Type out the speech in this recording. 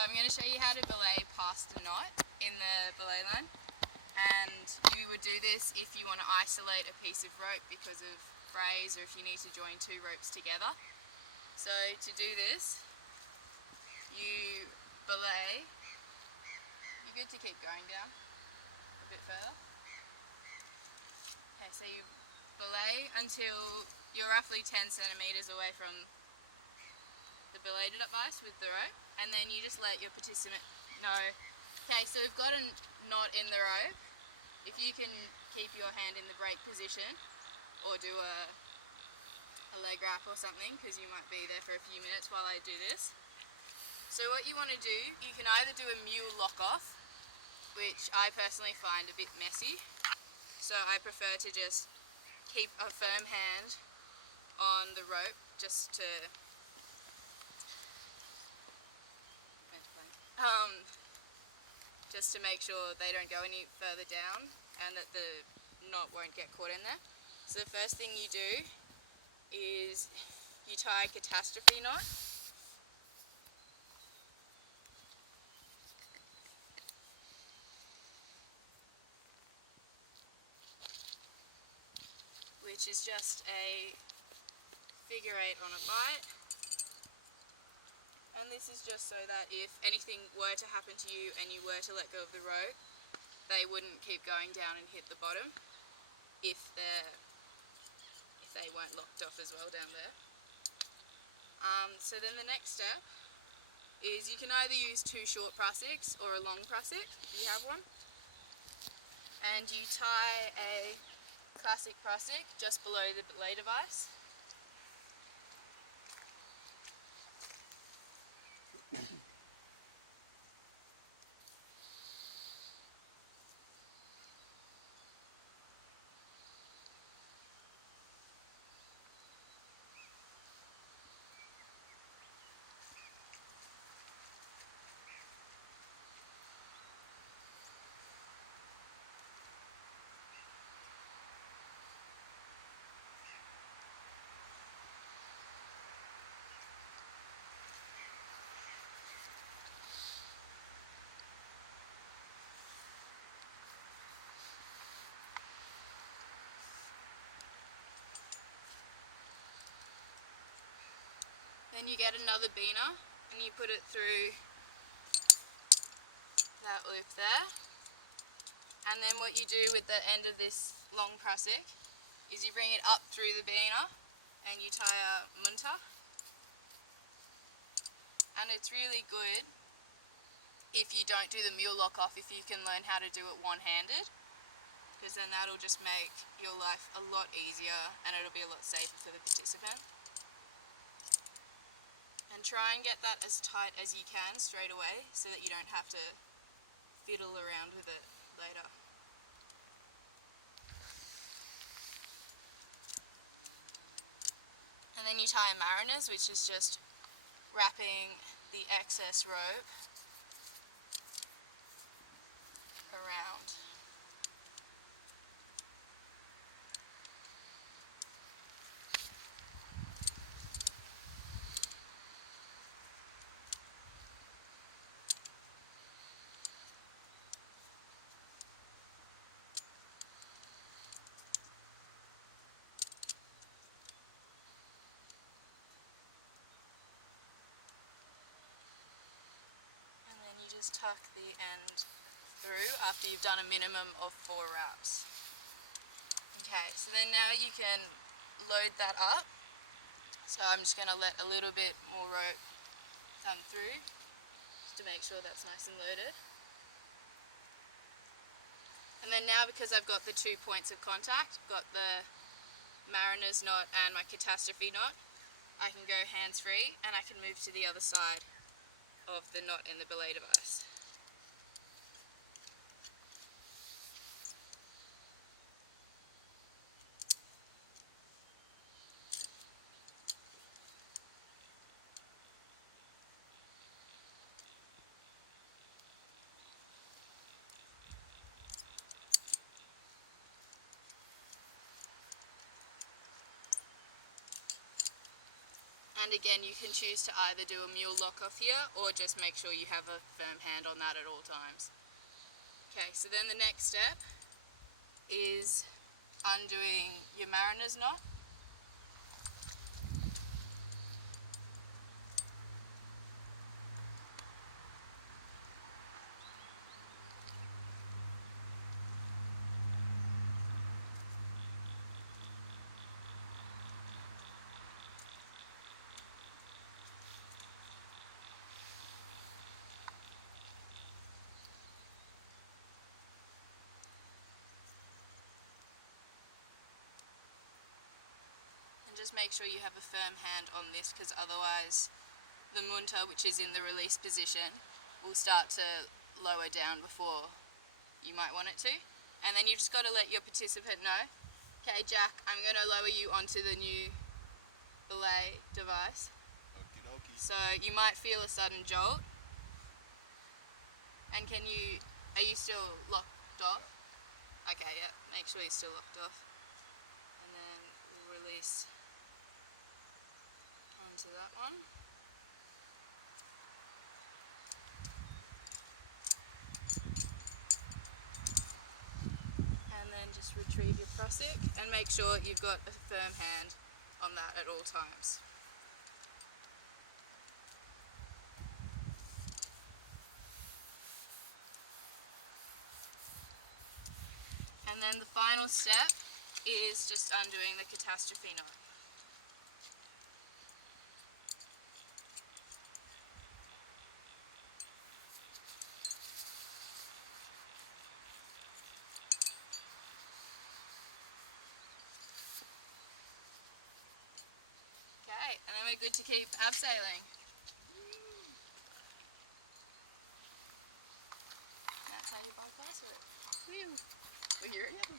I'm going to show you how to belay past a knot in the belay line, and you would do this if you want to isolate a piece of rope because of frays or if you need to join two ropes together. So to do this, you belay. You're good to keep going down a bit further. Okay, so you belay until you're roughly 10 centimetres away from the belay device with the rope, and then you just let your participant know. Okay, so we've got a knot in the rope. If you can keep your hand in the break position or do a leg wrap or something, because you might be there for a few minutes while I do this. So what you want to do, you can either do a mule lock off, which I personally find a bit messy, so I prefer to just keep a firm hand on the rope just to make sure they don't go any further down and that the knot won't get caught in there. So the first thing you do is you tie a catastrophe knot. Which is just a figure 8 on a bight. And this is just so that if anything were to happen to you and you were to let go of the rope, they wouldn't keep going down and hit the bottom if they weren't locked off as well down there. So then the next step is you can either use two short prussiks or a long prussik, if you have one. And you tie a classic prussik just below the belay device. Then you get another beaner and you put it through that loop there. And then what you do with the end of this long prussik is you bring it up through the beaner and you tie a munter. And it's really good if you don't do the mule lock off, if you can learn how to do it one-handed, because then that'll just make your life a lot easier and it'll be a lot safer for the participant. And try and get that as tight as you can straight away so that you don't have to fiddle around with it later. And then you tie a mariner's, which is just wrapping the excess rope around. Just tuck the end through after you've done a minimum of 4 wraps. Okay, so then now you can load that up. So I'm just going to let a little bit more rope come through just to make sure that's nice and loaded. And then now, because I've got the 2 points of contact, I've got the mariner's knot and my catastrophe knot, I can go hands free and I can move to the other side of the knot in the belay device. And again, you can choose to either do a mule lock off here or just make sure you have a firm hand on that at all times. Okay, so then the next step is undoing your mariner's knot. And just make sure you have a firm hand on this, because otherwise the munta, which is in the release position, will start to lower down before you might want it to. And then you've just got to let your participant know, okay Jack, I'm going to lower you onto the new belay device. Okie dokie. So you might feel a sudden jolt. And are you still locked off? Okay, yeah, make sure you're still locked off. And then we'll release onto that one. And then just retrieve your prosic and make sure you've got a firm hand on that at all times. And then the final step is just undoing the catastrophe knot. Okay, and then we're good to keep abseiling. That's how you bypass it. Woo. We hear it.